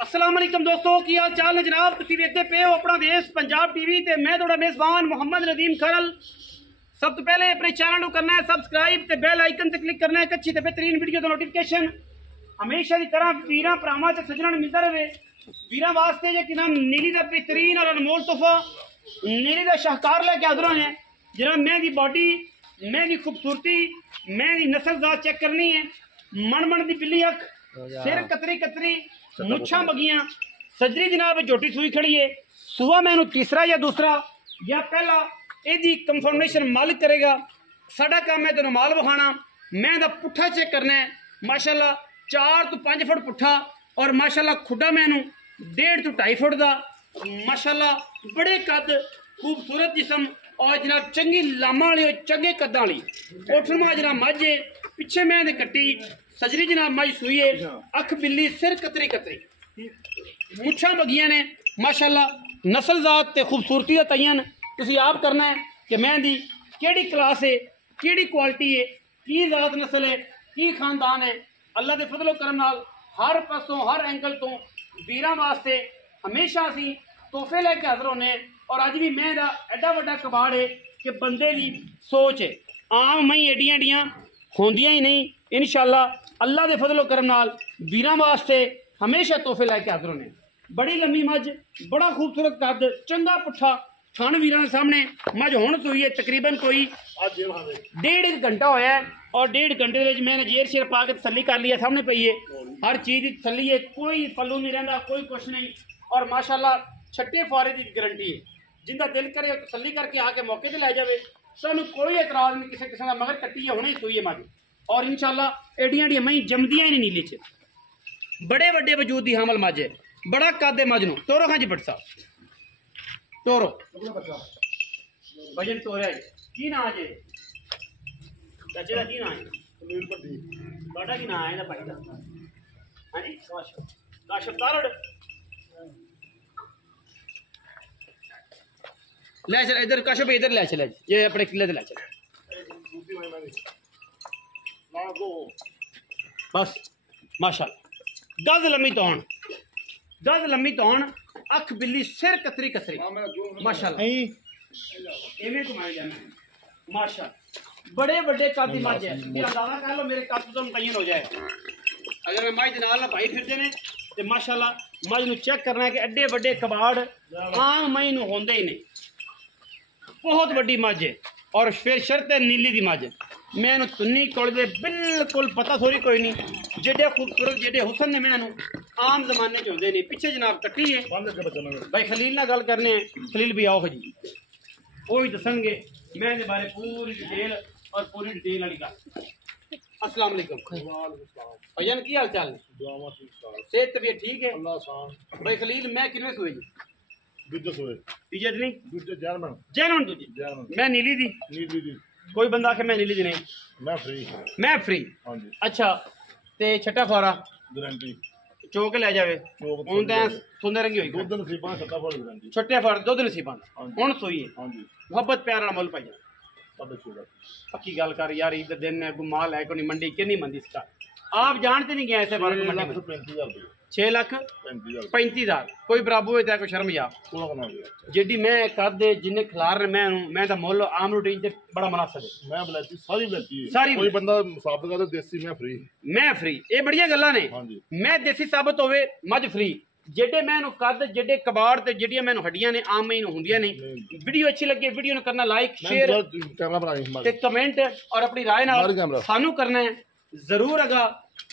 अस्सलाम वालेकुम दोस्तों की हाल चाल है जनाब। तुसीं वेखदे पे हो अपना देश पंजाब टीवी ते मैं तुहाडा मेज़बान मुहम्मद नदीम खरल। सब तो पहले अपने चैनल को करना है सबसक्राइब ते बेल आइकन ते क्लिक करना है अच्छी ते बेहतरीन वीडियो का नोटिफिकेशन हमेशा की तरह वीरां भरावां ते सज्जणां नूं मिलदा रहे। वीरां वास्ते जे कि नाम नीली का बेहतरीन और अनमोल तोहफा नीली का शाहकार लैके हाज़र होए हैं। जनाब मैं दी बॉडी मैं दी खूबसूरती मैं दी नस्ल जात चेक करनी है। मन मन दी बिल्ली अख सिर कतरी कतरी मुछां बगियां सजरी जनाब झोटी सुई खड़ी है। सुबह मैं तीसरा या दूसरा या पहला यदी कंफर्मेशन मालिक करेगा। साडा काम है तेन माल विखाना। मैं दा पुट्ठा चेक करना है माशाल्लाह 4 तो 5 फुट पुट्ठा और माशाल्लाह खुडा मैनू 1.5 to 2.5 फुट का माशाल्लाह बड़े कद खूबसूरत जिसम और जनाब चंगी लामा वाली चंगे कदा वाली ओठमा जनाब मझ है। पिछे मैं कट्टी सजरी जनाब मझ सुई है। अख बिल्ली सिर कतरी कतरी मुछां बगियां ने माशाल्लाह नस्ल जात ते खूबसूरती का तयन तुसीं आप करना है कि मैं दी केड़ी क्लास है केड़ी क्वालिटी है की जात नस्ल है की खानदान है। अल्लाह के फजलो करम नाल हर पासों हर एंगल तो वीरां वास्ते हमेशा असीं तोहफे लैके हाज़र होने। और अज भी मैं दा एडा वड्डा कबाड़ है कि बंदे दी सोच है आम मई एडियां एडियां होंदियां ही नहीं। इंशाअल्लाह अल्लाह के फजलो करम नाल वीरां वास्ते हमेशा तोहफे लैके हाज़र होने। बड़ी लम्मी मझ बड़ा खूबसूरत कद चंगा पुट्ठा थन वीरां सामने मझ हुण सुई है तकरीबन कोई 1.5 घंटा होया है। और 1.5 घंटे मैंने जेर शेर पा के तसली कर लिया सामने पई है हर चीज़ की तसली है कोई पल्लू नहीं रहा कोई कुछ नहीं। और माशाल्लाह छट्टे फारे की गारंटी है जिंदा दिल करे तसली करके आके मौके पर लै जाए सानू कोई एतराज़ नहीं किसी किस्म का मगर कट्टी है हुणे सुई है मझ। और इंशाअल्लाह एडियां एडियां मई जमदियां ही नहीं नीली च बड़े वड्डे वजूद की हमल मझ है बड़ा कद है मझ नूं। तोरो खां जी बट साहब तोरो वजन तोरा की ना जे चाचे का की ना है ਤੁਹਾਡਾ की ना है ना भाई का हाँ जी काशफ तारड़ ले चल इधर काशफ इधर ले चल ये अपने किले से ले चल बस माशाल्लाह गज लम्मी तौण अख बिल्ली सिर कतरी कतरी माशाल्लाह इवें घुमाई जाना माशाल्लाह बड़े बड़े कद की मझ है। अंदाजा कर लो मेरे कद तो मुतयन हो जाए अगर मैं मझ नाल भाई फिरते ने तो माशाल्लाह मझ नूं चेक करना है कि एडे वड्डे कबाड़ आम मई नूं होंदे ही नहीं। बहुत वड्डी मझ है और फिर शर्त है नीली की मझ मैं तुन्नी कोल दे बिल्कुल पता थोड़ी कोई नहीं जेडे खूबसूरत जेडे हुसन ने मैनू आम जमाने च होंदे नहीं। पिछे जनाब कट्टी है भाई खलील नाल गल करने खलील भी आओ जी वो ही दसणगे मैं इहदे बारे पूरी डिटेल और पूरी डिटेल वाली गल। अस्सलाम वालेकुम भजन की हाल चाल सेहत तबीयत ठीक है भाई खलील मैं किनवे सोए जी तीजे नहीं जैनवन दूजी मैं नीली दी कोई बंदा आखे मैं नीली दी नहीं मैं फ्री अच्छा ते छट्टा फारा गारंटी चोक ले जावे हुण तां सुंदर रंगी होई दुध नसीबां छट्टे फार दुध नसीबां हुण सोई है मोहब्बत प्यार नाल मुल पाई पक्की गल कर यार इधर दिन है माल है कोई मंडी किन्नी मंदी इसका आप जानते नहीं गए ऐसे बारे में 6,35,000 कोई बराबू है कोई शर्म जा जेडी मैं कद जिन्ने खिलार मैं तो मुल आम रूटीन से बड़ा मुनासिब है मैं बलैती सारी कोई बंदा साबित कर देसी मैं फ्री ये बढ़िया गल्लां ने मैं देसी साबित होवे मझ फ्री जेडे मैं कद जेडे कबाड़ ते जेडियां मैनू हड्डियां ने आम मई होंदियां नहीं। वीडियो अच्छी लगे वीडियो ने करना लाइक शेयर ते कमेंट और अपनी राय नाल सानू करना है जरूर। अगर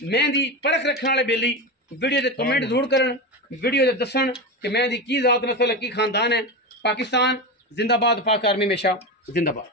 मैं दी परख रखने वाले बेली वीडियो के कमेंट जरूर करन वीडियो के दसन कि मैं दी की जात नस्ल की खानदान है। पाकिस्तान जिंदाबाद पाक आर्मी हमेशा जिंदाबाद।